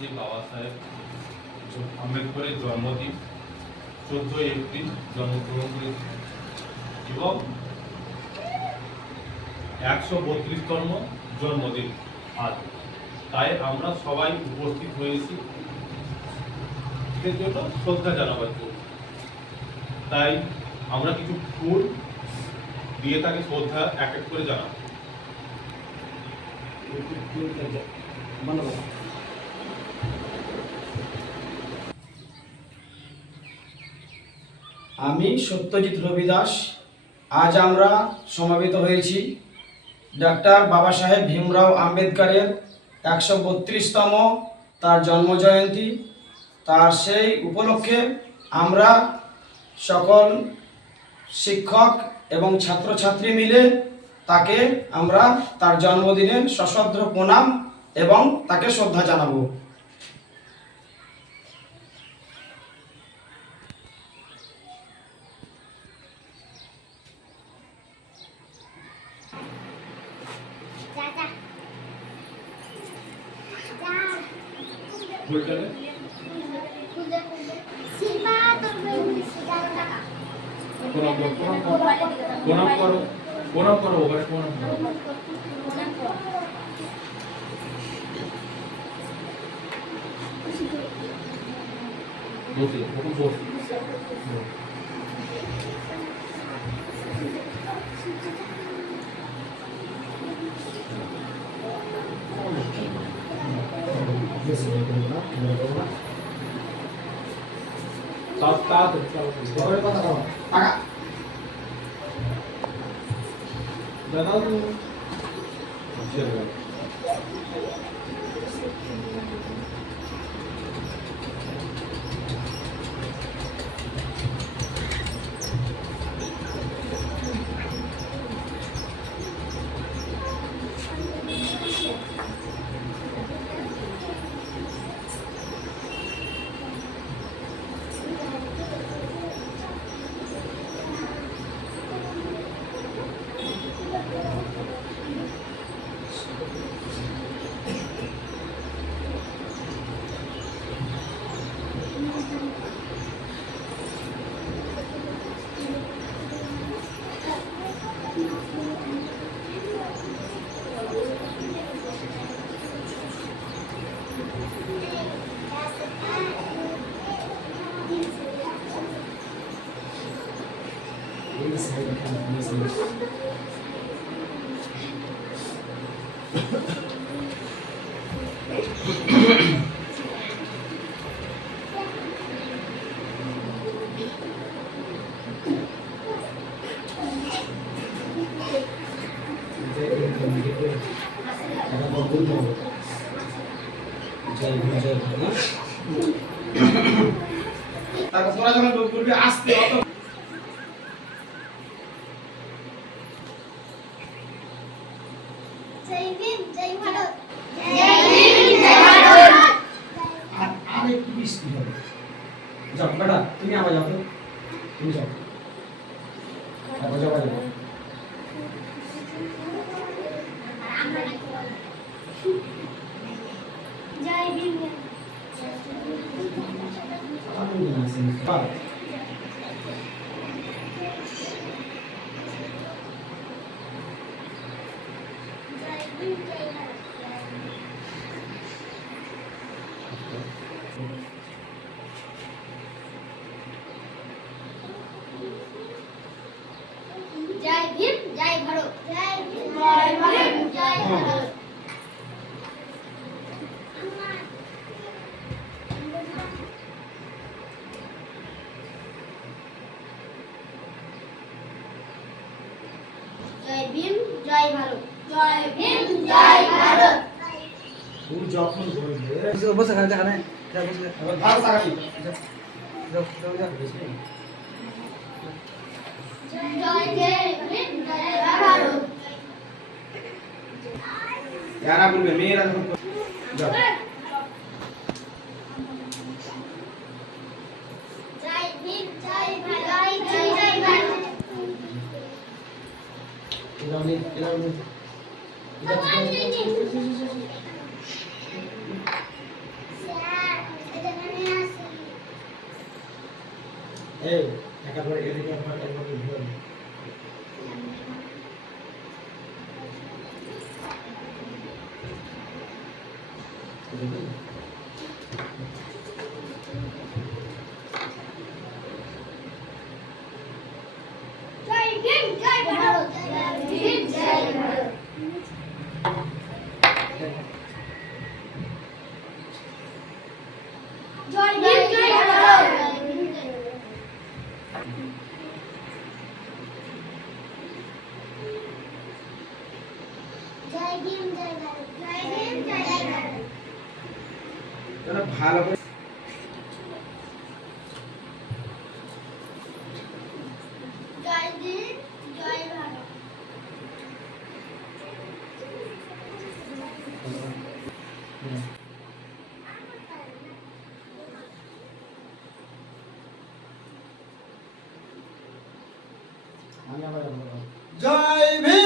বাবা সাহেব আম্বেদকরের জন্মদিন 14 এপ্রিল জন্মগ্রহণ করেছে এবং 132তম জন্মদিন আজ। তাই আমরা সবাই উপস্থিত হয়েছি এর জন্য শ্রদ্ধা জানাবার জন্য। তাই আমরা কিছু ফুল দিয়ে তাকে শ্রদ্ধা এক এক করে জানাবো। আমি সত্যজিৎ রবি দাস। আজ আমরা সমাবেত হয়েছি ডক্টর বাবা সাহেব ভীমরাও আম্বেদকরের 132তম তার জন্মজয়ন্তী। তার সেই উপলক্ষে আমরা সকল শিক্ষক এবং ছাত্রছাত্রী মিলে তাকে আমরা তার জন্মদিনে সশ্রদ্ধ প্রণাম এবং তাকে শ্রদ্ধা জানাবো। প্রণাম করো ওখানে প্রণাম করো। বসে এখন বসে তারপর তোরা যখন লোক করবি আসতে অত জয় ভীম জয় ভারত আর একটু বৃষ্টি হবে। যাও বেটা তুমি আবার যাও তো, তুমি যাও আবার যাও যাও। জয় ভীম জয় ভীম জয় ভারত জয় ভীম জয় ভারত জয় ভারত। জয় ভীম জয় ভারত জয় ভীম জয় ভারত। তুই যখন বলবে বসে খালি দেখা নাই ভালো থাকবি। জয় ভীম জয় ভারত। যারা বলবে মেয়েরা যখন যাও জয় ভীম জয় ভারত জয় জয় ভারত। এরা এই একা করে এদিকে একবার ঘুরে জয় ভীম জয় ভারত জয় ভীম জয় ভারত জয় ভীম জয় ভারত জয় ভীম জয় ভারত জয় ভীম জয় ভারত তাহলে ভালো করে জয় ভীম জয় ভারত আমি আবার যাবো জয় ভীম